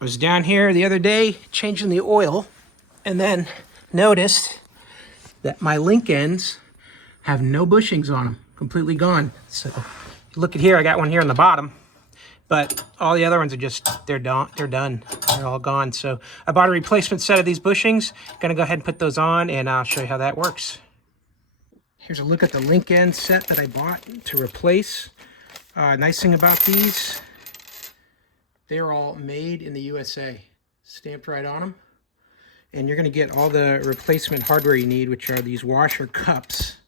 I was down here the other day changing the oil and then noticed that my link ends have no bushings on them, completely gone. So look at here, I got one here on the bottom, but all the other ones are just, they're done. They're all gone. So I bought a replacement set of these bushings. Gonna go ahead and put those on and I'll show you how that works. Here's a look at the link end set that I bought to replace. Nice thing about these, they're all made in the USA, stamped right on them. And you're going to get all the replacement hardware you need, which are these washer cups.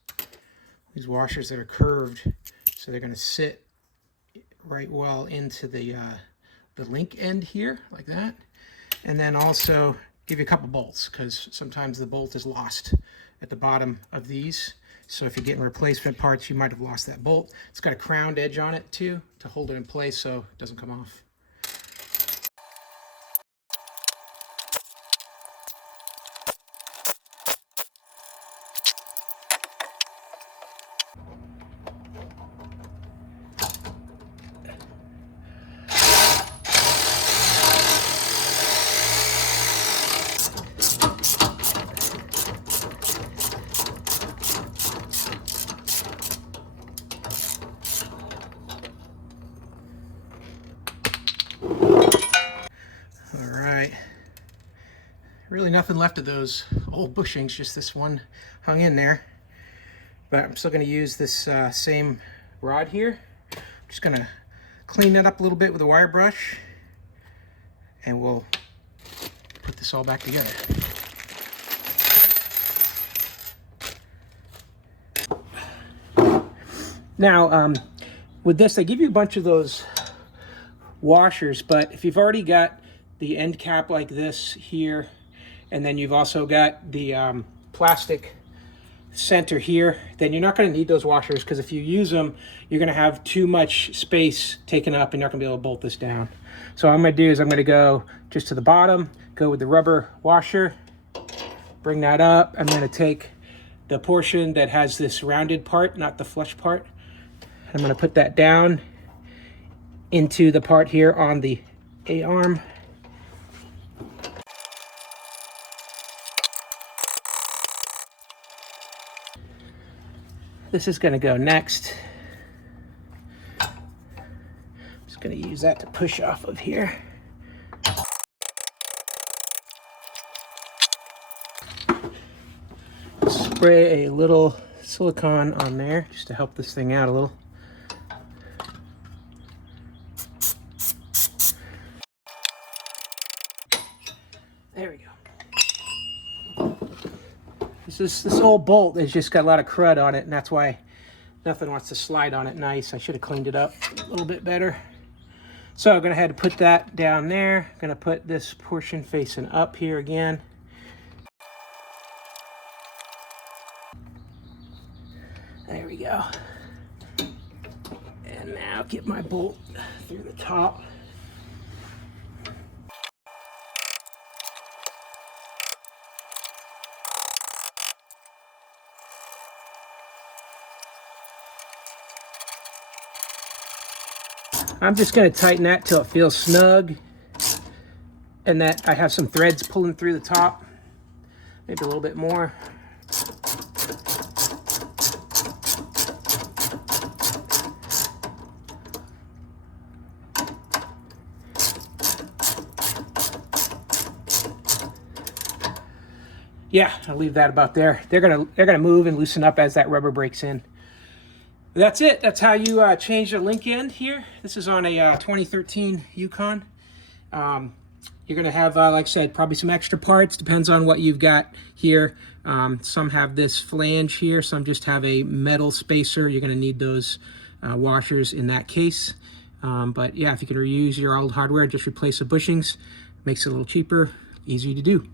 These washers that are curved, so they're going to sit right well into the link end here, like that. And then also give you a couple bolts, because sometimes the bolt is lost at the bottom of these. So if you're getting replacement parts, you might have lost that bolt. It's got a crowned edge on it too, to hold it in place so it doesn't come off. Really nothing left of those old bushings, just this one hung in there. But I'm still going to use this same rod here. I'm just going to clean that up a little bit with a wire brush, and we'll put this all back together. Now, with this, they give you a bunch of those washers, but if you've already got the end cap like this here, and then you've also got the plastic center here, then you're not going to need those washers, because if you use them, you're going to have too much space taken up and you're not going to be able to bolt this down. So what I'm going to do is I'm going to go just to the bottom, go with the rubber washer, bring that up. I'm going to take the portion that has this rounded part, not the flush part. I'm going to put that down into the part here on the A-arm. This is going to go next. I'm just going to use that to push off of here. Spray a little silicone on there just to help this thing out a little. There we go. This old bolt has just got a lot of crud on it, and that's why nothing wants to slide on it nice. I should have cleaned it up a little bit better. So I'm going to have to put that down there. I'm going to put this portion facing up here again. There we go. And now get my bolt through the top. I'm just going to tighten that till it feels snug, and that I have some threads pulling through the top, maybe a little bit more. Yeah, I'll leave that about there. They're gonna move and loosen up as that rubber breaks in. That's it. That's how you change the link end here. This is on a 2013 Yukon. You're going to have, like I said, probably some extra parts. Depends on what you've got here. Some have this flange here. Some just have a metal spacer. You're going to need those washers in that case. But yeah, if you can reuse your old hardware, just replace the bushings. Makes it a little cheaper, easy to do.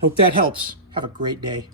Hope that helps. Have a great day.